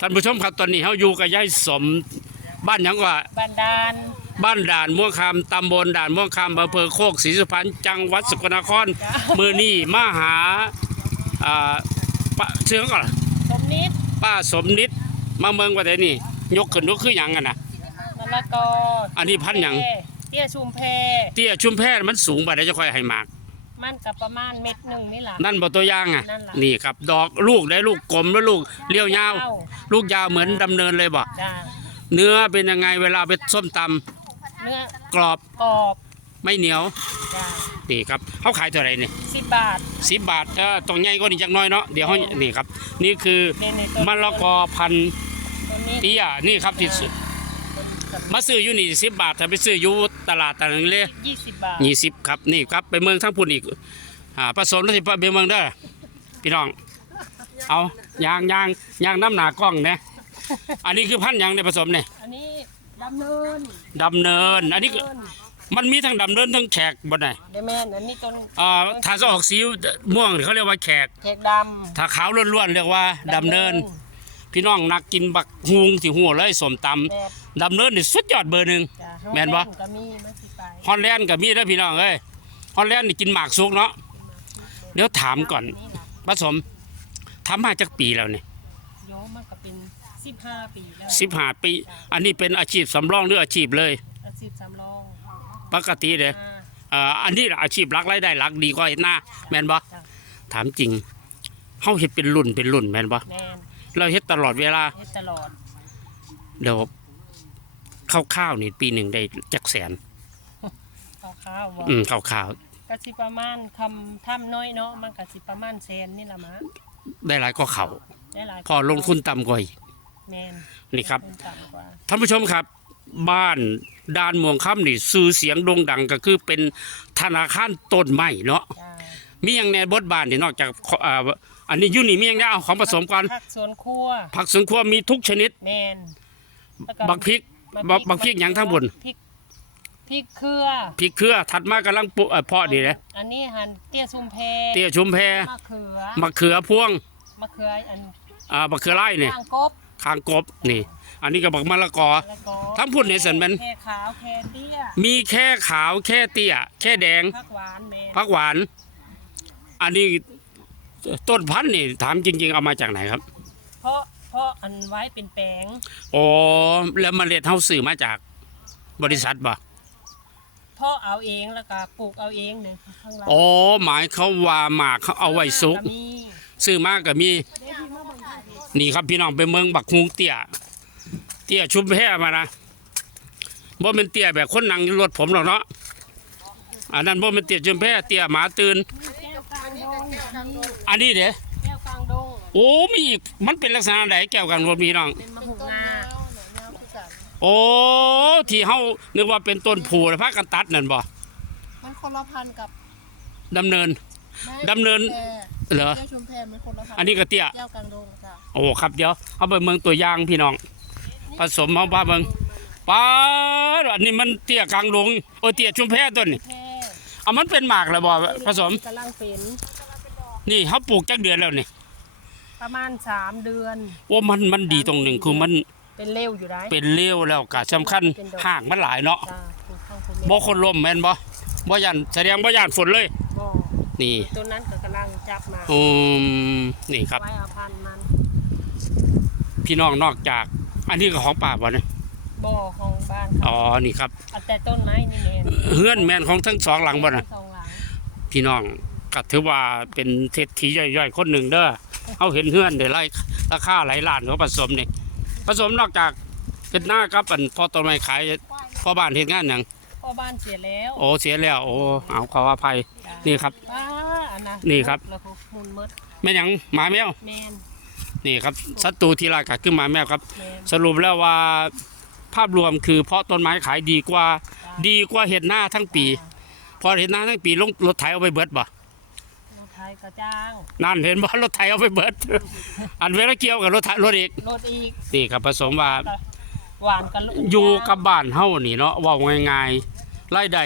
ท่านผู้ชมครับตอนนี้เขาอยู่กับยายสมบ้านหยังว่าบันดาล บ้านด่านม่วงคำตำบลด่านม่วงคำอำเภอโคกศรีสุพรรณจังหวัดสกลนครจ้ะ มือนี่มาหาอ่าป้าเชื่อก่อนสมนิดป้าสมนิดมาเมืองว่าแต่นี่ยกขึ้นยกคือหยังกันนะ มะละกออันนี้พันธุ์หยัง เตี้ยชุมเพเตี้ยชุมแพมันสูงไปได้จะค่อยให้หมาก มันกับประมาณเม็ดหนึ่งนี่แหละ นั่นบ่ตัวอย่างอะนั่นล่ะ นี่ครับ ดอกลูกได้ลูกกลมแล้วลูกเลี้ยวยาวเอ้าลูกยาวเหมือนดำเนินเลยบ่จ้าเนื้อเป็นยังไงเวลาไปส้มตำเนื้อกรอบกรอบไม่เหนียวจ้านี่ครับเขาขายเท่าไหร่เนี่ยสิบบาทสิบบาทเออตรงใหญ่ก็นี่จักหน้อยเนาะเดี๋ยวเขานี่ครับ นี่คือในในต้นมะละกอพันธุ์ต้นนี้เตี้ยนี่ครับที่สุดต้นกับ มาซื้ออยู่นี่สิบบาทถ้าไปซื้ออยู่ตลาดตลาดเลยยี่สิบบาทยี่สิบครับนี่ครับไปเมืองทั้งพุ่นอีกอ่าผสมแล้วสิไปเมืองเด้อพี่น้อง เอายางยางยางน้ำหนากล้องเนี่ยอันนี้คือพันธุ์หยางในผสมเนี่ยอันนี้ดำเนินดำเนิน อันนี้ก็เนินมันมีทั้งดำเนินทั้งแขกบนไหนเดยวแม่นอันนี้ต้นอ่าถ้าจะออกสีม่วงเขาเรียกว่าแขกแขกดถ้าขาวล้วนๆเรียกว่าำดำเนิน พี่น้องนักกินบักฮุงสิหัวเลยสมตแบบำดำเนินนี่สุดยอดเบอร์หนึ่งจ้าแม่นบ่ ก็มีมันสิไปฮอลแลนด์กับมีเด้อพี่น้องเอ้ยฮอลแลนด์นี่กินหมากสุกเนาะเดี๋ยวถามก่อนนี่ล่ะผสมทำมาจากปีแล้วเนี่ยโยมมันก็เป็นสิบห้าปีแล้วสิบห้าปี อันนี้เป็นอาชีพสำรองหรืออาชีพเลย อาชีพสำรองปกติเด้ออ่าเอ่ออันนี้ล่ะอาชีพหลักรายได้หลักดีกว่าเฮ็ดหน้าแม่นบ่จ้ะถามจริงเฮาเฮ็ดเป็นรุ่นเป็นรุ่นแม่นบ่แม่น เราเฮ็ดตลอดเวลาเฮ็ดตลอดเดี๋ยวข้าวๆนี่ปีหนึ่งได้จักแสนข้าวๆว่าอืมข้าวก็สิประมาณคำถ้ำน้อยเนาะมันก็สิประมาณแสนนี่ละมะๆได้หลายก็เขาวได้หลายพอลงทุนต่ำกว่าอีก แม่นนี่ครับ ลงทุนต่ำกว่าท่านผู้ชมครับ บ้านดานม่วงค่ำนี่ซื้อเสียงโด่งดังก็คือเป็นธนาคารต้นไม้เนาะจ้า มีอย่างแน่บทบาทนี่นอกจากเอ่ออันนี้อยูนี่มีอย่างแน่เอาของผสมกันผักสวนครัวผักสวนครัวมีทุกชนิด แม่นแล้วบักพริกบักบักพริกหยังทั้งบนพริกพริกเครือพริกเครือถัดมากำลังปุเอ่อเพาะดีเลยอันนี้หันเตี้ยซุมเพเตี้ยชุมแพมะเขือมะเขือพวงมะเขืออันอ่ามะเขือไร่นี่ข้างกบคางกบนี่ อันนี้ก็บักมะละกอ แล้วก็ทั้งพุ่นในสันแม่นแค่ขาวแค่เตี้ยมีแค่ขาวแค่เตี้ยแค่แดงผักหวานแม่นผักหวาน อันนี้ต้นพันธุ์นี่ถามจริง ๆ เอามาจากไหนครับ เพราะเพราะอันไว้เป็นแปลงอ๋อแล้วเมล็ดเฮาซื้อมาจากบริษัทบ่เพาะเอาเองแล้วก็ปลูกเอาเองเนี่ยข้างหล่างอ๋อหมายเขาว่าหมากเขาเอาไว้สุกมีซื้อมาก็มี นี่ครับพี่น้องไปเมืองบักฮุงเตี้ยเตี้ยชุมแพมานะบ่เป็นเตี้ยแบบคนนั่งอยู่รถผมหรอกเนาะอันนั้นบ่เป็นเตี้ยชุมแพเตี้ยหมาตื่น แก้วกลางดงมี อั นนี้เด้แก้วกลางดงโอ้มีอีกมันเป็นลักษณะใดแก้วกันรถพี่น้อง เป็นมะฮุงงาโอ้ที่เฮานึกว่าเป็นต้นผูแล้วพากันตัดนั่นบ่ มันคนละพันธุ์กับดำเนินแม่ดำเนินแพรเหรอ แก้วชุมแพรมันคนละพันธุ์อันนี้ก็เตี้ย แก้วกลางดงจ้ะโอ้ครับเดี๋ยวเอาไปเมืองตัวอย่างพี่น้อง ผสมเอาป้าเมืองป้าดอันนี้มันเตี้ยกลางดงโอ้เตี้ยชุมแพต้นนี่แค่เอามันเป็นหมากแล้วบ่ผสมกำลังเป็น นี่เขาปลูกจักเดือนแล้วนี่ประมาณสามเดือนโอ้มันมันดีตรงหนึ่งคือมันเป็นเร็วอยู่ได้เป็นเลี้ยวแล้วก็สำคัญห่างมันหลายเนาะจ้าปลูกข้างคนบ่คนลมแม่นบ่บ่ยันแสดงบ่ยันฝนเลยบ่นี่ตัวนั้นก็กำลังจับมาอืมนี่ครับไว้เอาพันธุ์มันพี่น้องนอกจาก อันนี้ก็ของป่าบ่เนี่ยบ่ของบ้านอ๋อนี่ครับเอาแต่ต้นไม้นี่แม่นเฮือนแม่นของทั้งสองหลังบ่น่ะสองหลังพี่น้อง ก็ถือว่าเป็นเศรษฐีย่อยๆ คนหนึ่งเด้อเขาเห็นเฮือนเดี๋ยวไล่ราคาหลายล้านเขาผสมนี่ผสมนอกจากเป็นหน้ากับอันพอต้นไม้ขายพอบ้านเฮ็ดงานหยังพ่อบ้านเสียแล้ว โอ้เสียแล้ว โอ้เอาขออภัยจ้ะนี่ครับป้าอันนะนี่ครับแล้วก็มุนมดแม่นหยังหมาแมวแมนนี่ครับศัตรูที่รากัดขึ้นหมาแมวครับแมนสรุปแล้วว่าภาพรวมคือเพราะต้นไม้ขายดีกว่าจ้ะดีกว่าเห็ดหน้าทั้งปี พอเห็ดหน้าทั้งปีลงรถไถเอาไปเบิดบ่รถ ไทยกระจ้างนั่นเห็นบ่รถไถเอาไปเบิด อันเวลาเกี่ยวกับรถไถรถอีกรถอีกนี่ครับผสมว่าหวานกันลูอยู่กับบ้านเฮานี่เนาะเว่าง่ายๆรายได้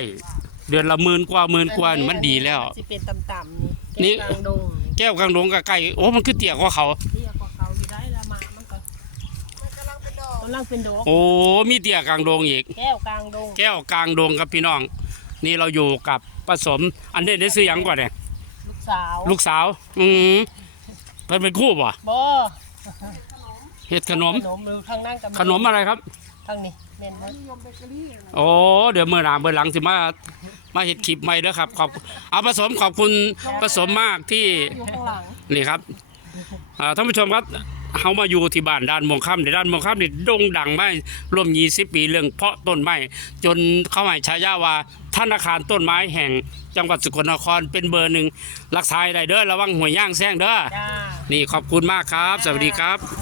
เดือนละหมื่นกว่าหมื่นกว่านี่มันดีแล้ว สิเป็นต่ำๆนี่นี่แก้วกลางดงแก้วกลางดงกับไก่โอ้มันคือเตี้ยกว่าเขาเรียกว่าเขาอยู่ได้ละมามันก็กำลังเป็นดอกโอ้มีเตี้ยกลางดงอีก แก้วกลางดงแก้วกลางดงครับพี่น้อง นี่เราอยู่กับผสม อันนี้ได้ซื้อหยังก่อนเนี่ยลูก สาวลูกสาว อืมเพิ่นเป็นคู่ป่ะบ่เฮ็ดขนมขนมหรือข้างนั่งกับขนมอะไรครับข้างนี้แม่นบ่นิยมเบเกอรี่โอ้เดี๋ยวเมื่อหน้าเมื่อหลังสิมามาเห็ดคลิปใหม่เด้อครับขอบเอาผสมขอบคุณผสมมากที่อยู่ข้างหลังนี่ครับอ่าท่านผู้ชมครับ เฮามาอยู่ที่บ้านด้านมงค่ำในด้านมงค่ำนี่โด่งดังมาร่วม20ปีเรื่องเพาะต้นไม้จนเขาให้ฉายาว่าธนาคารต้นไม้แห่งจังหวัดสกลนครเป็นเบอร์หนึ่งรักษาให้ได้เด้อระวังหวยย่างแซงเด้อจ้านี่ขอบคุณมากครับ สวัสดีครับค